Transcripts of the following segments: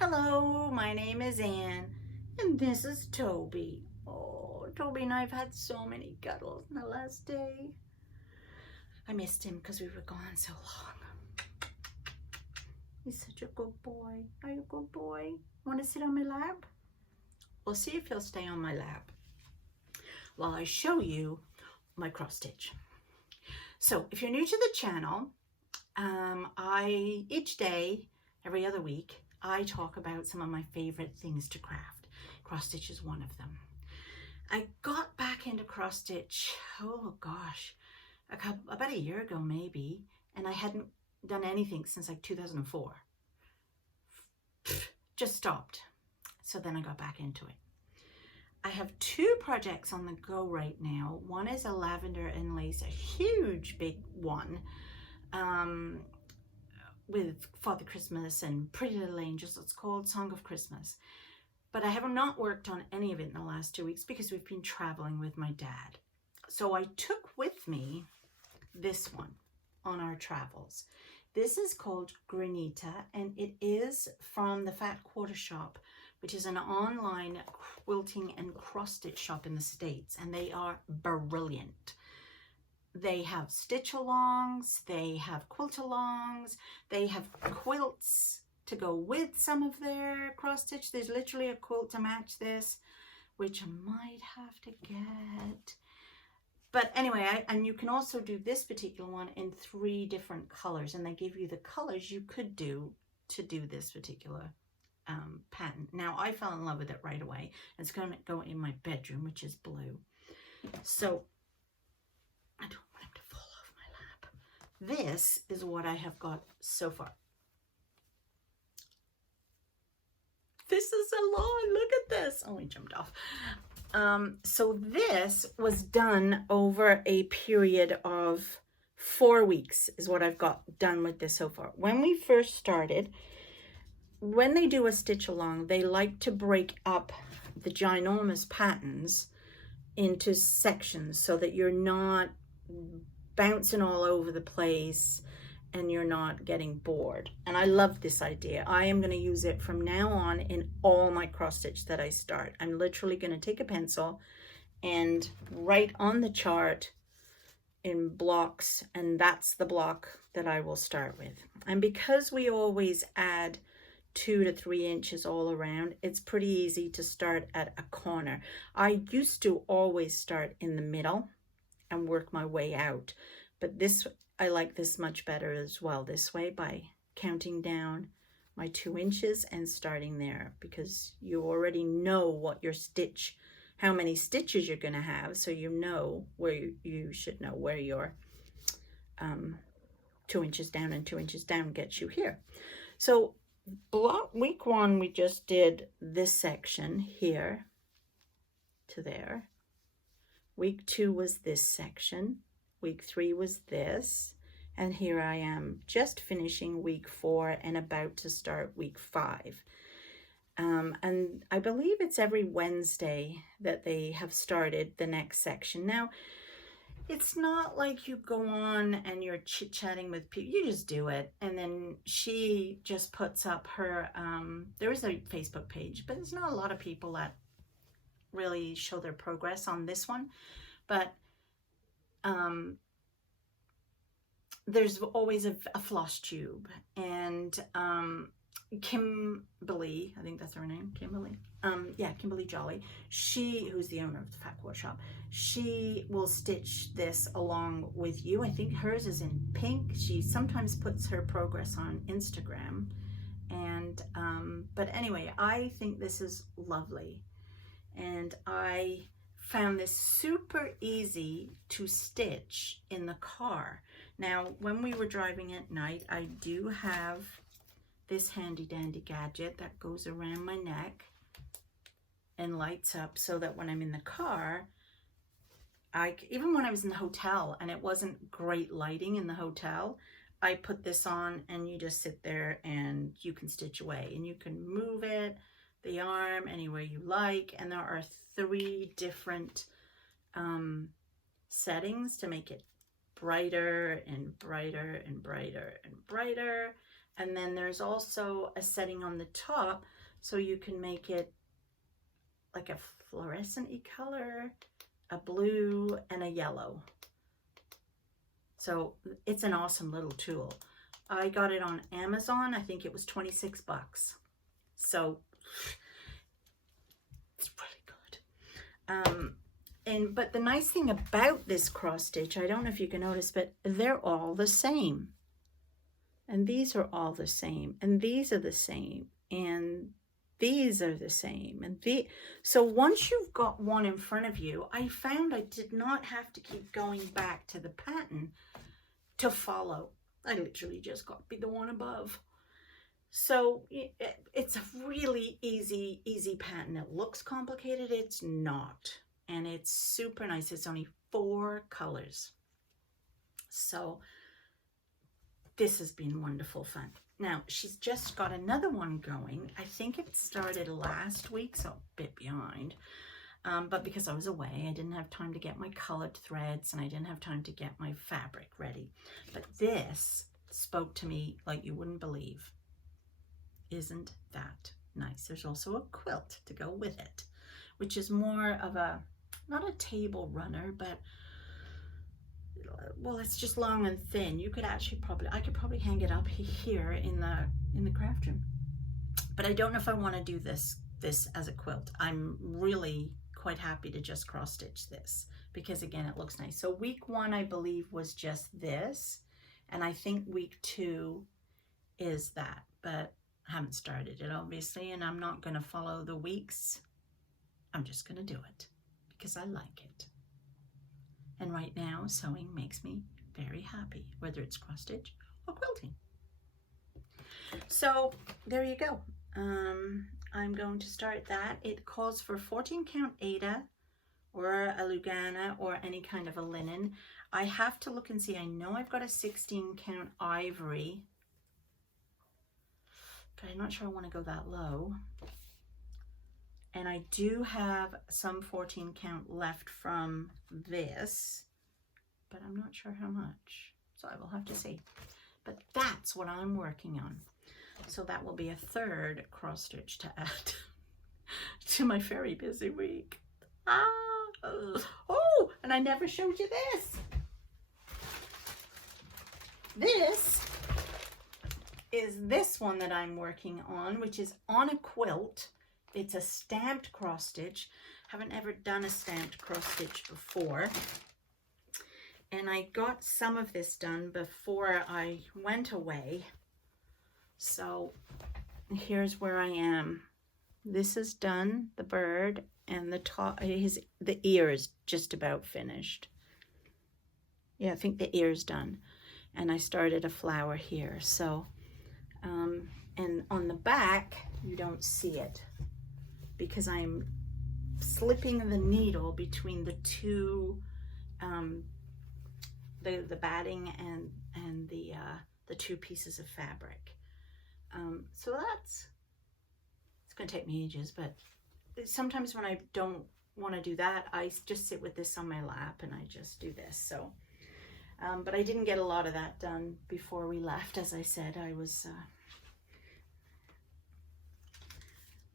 Hello, my name is Anne, and this is Toby. Oh, Toby and I have had so many cuddles in the last day. I missed him because we were gone so long. He's such a good boy. Are you a good boy? Want to sit on my lap? We'll see if he'll stay on my lap while I show you my cross stitch. So if you're new to the channel, each day, every other week, I talk about some of my favorite things to craft. Cross stitch is one of them. I got back into cross stitch, oh gosh, about a year ago maybe, and I hadn't done anything since like 2004. Just stopped. So then I got back into it. I have two projects on the go right now. One is a lavender and lace, a huge big one, with Father Christmas and Pretty Little Angels. It's called Song of Christmas. But I have not worked on any of it in the last 2 weeks because we've been traveling with my dad. So I took with me this one on our travels. This is called Granita, and it is from the Fat Quarter Shop, which is an online quilting and cross stitch shop in the States, and they are brilliant. They have stitch alongs, they have quilt alongs, they have quilts to go with some of their cross stitch. There's literally a quilt to match this, which I might have to get. But anyway, and you can also do this particular one in 3 different colors, and they give you the colors you could do to do this particular pattern. Now I fell in love with it right away. It's going to go in my bedroom, which is blue. So I don't want him to fall off my lap. This is what I have got so far. This is a lot. Look at this. Oh, he jumped off. So this was done over a period of 4 weeks is what I've got done with this so far. When we first started, when they do a stitch along, they like to break up the ginormous patterns into sections so that you're not bouncing all over the place and you're not getting bored. And I love this idea. I am going to use it from now on in all my cross stitch that I start. I'm literally going to take a pencil and write on the chart in blocks, and that's the block that I will start with. And because we always add 2 to 3 inches all around, it's pretty easy to start at a corner. I used to always start in the middle and work my way out, but this, I like this much better as well, this way, by counting down my 2 inches and starting there, because you already know what your stitch, how many stitches you're going to have, so you know where you should know where your 2 inches down and 2 inches down gets you here. So week 1, we just did this section here to there. Week 2 was this section. Week 3 was this. And here I am just finishing week 4 and about to start week 5. And I believe it's every Wednesday that they have started the next section. Now, it's not like you go on and you're chit-chatting with people. You just do it. And then she just puts up her, there is a Facebook page, but there's not a lot of people that really show their progress on this one. But there's always a floss tube. And Kimberly, I think that's her name, Kimberly. Yeah, Kimberly Jolly. Who's the owner of the Fat Quarter Shop, she will stitch this along with you. I think hers is in pink. She sometimes puts her progress on Instagram. And but anyway, I think this is lovely. And I found this super easy to stitch in the car. Now, when we were driving at night, I do have this handy dandy gadget that goes around my neck and lights up so that when I'm in the car, even when I was in the hotel and it wasn't great lighting in the hotel, I put this on and you just sit there and you can stitch away and you can move it, the arm, anywhere you like. And there are 3 different settings to make it brighter and brighter and brighter and brighter. And then there's also a setting on the top so you can make it like a fluorescent-y color, a blue and a yellow. So it's an awesome little tool. I got it on Amazon. I think it was 26 bucks. So it's really good. But the nice thing about this cross stitch, I don't know if you can notice, but they're all the same. And these are all the same. And these are the same. And these are the same. And so once you've got one in front of you, I found I did not have to keep going back to the pattern to follow. I literally just copied the one above. So it's a really easy pattern. It looks complicated. It's not. And it's super nice. It's only 4 colors. So this has been wonderful fun. Now, she's just got another one going. I think it started last week, so a bit behind. But because I was away, I didn't have time to get my colored threads and I didn't have time to get my fabric ready. But this spoke to me like you wouldn't believe. Isn't that nice? There's also a quilt to go with it, which is more of a, not a table runner, but well, it's just long and thin. You could actually I could probably hang it up here in the craft room. But I don't know if I want to do this as a quilt. I'm really quite happy to just cross stitch this because again, it looks nice. So week 1, I believe, was just this. And I think week 2 is that, but I haven't started it obviously. And I'm not going to follow the weeks. I'm just going to do it because I like it. And right now, sewing makes me very happy, whether it's cross stitch or quilting. So there you go. I'm going to start that. It calls for 14 count Aida or a Lugana or any kind of a linen. I have to look and see. I know I've got a 16 count ivory, but I'm not sure I want to go that low. And I do have some 14 count left from this, but I'm not sure how much. So I will have to see. But that's what I'm working on. So that will be a 3rd cross stitch to add to my very busy week. Oh, and I never showed you this. This is this one that I'm working on, which is on a quilt. It's a stamped cross stitch. Haven't ever done a stamped cross stitch before. And I got some of this done before I went away. So here's where I am. This is done, the bird, and the top, the ear is just about finished. Yeah, I think the ear's done. And I started a flower here. So, and on the back, you don't see it because I'm slipping the needle between the two, the batting and the 2 pieces of fabric. So it's going to take me ages, but sometimes when I don't want to do that, I just sit with this on my lap and I just do this. So, but I didn't get a lot of that done before we left. As I said, I was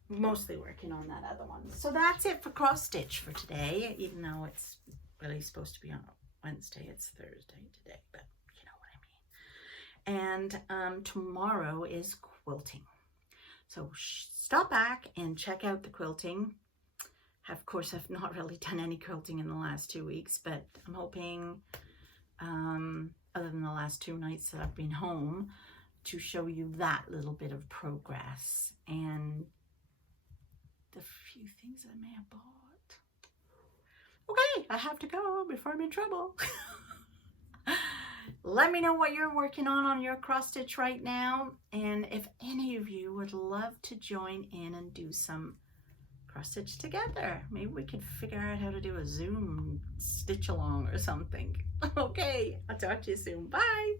mostly working on that other one. So that's it for cross stitch for today, even though it's really supposed to be on Wednesday. It's Thursday today, but you know what I mean. And tomorrow is quilting. So stop back and check out the quilting. Of course, I've not really done any quilting in the last 2 weeks, but I'm hoping, other than the last 2 nights that I've been home, to show you that little bit of progress and the few things I may have bought. Okay, I have to go before I'm in trouble. Let me know what you're working on your cross stitch right now. And if any of you would love to join in and do some cross stitch together, maybe we could figure out how to do a Zoom stitch along or something. Okay, I'll talk to you soon. Bye.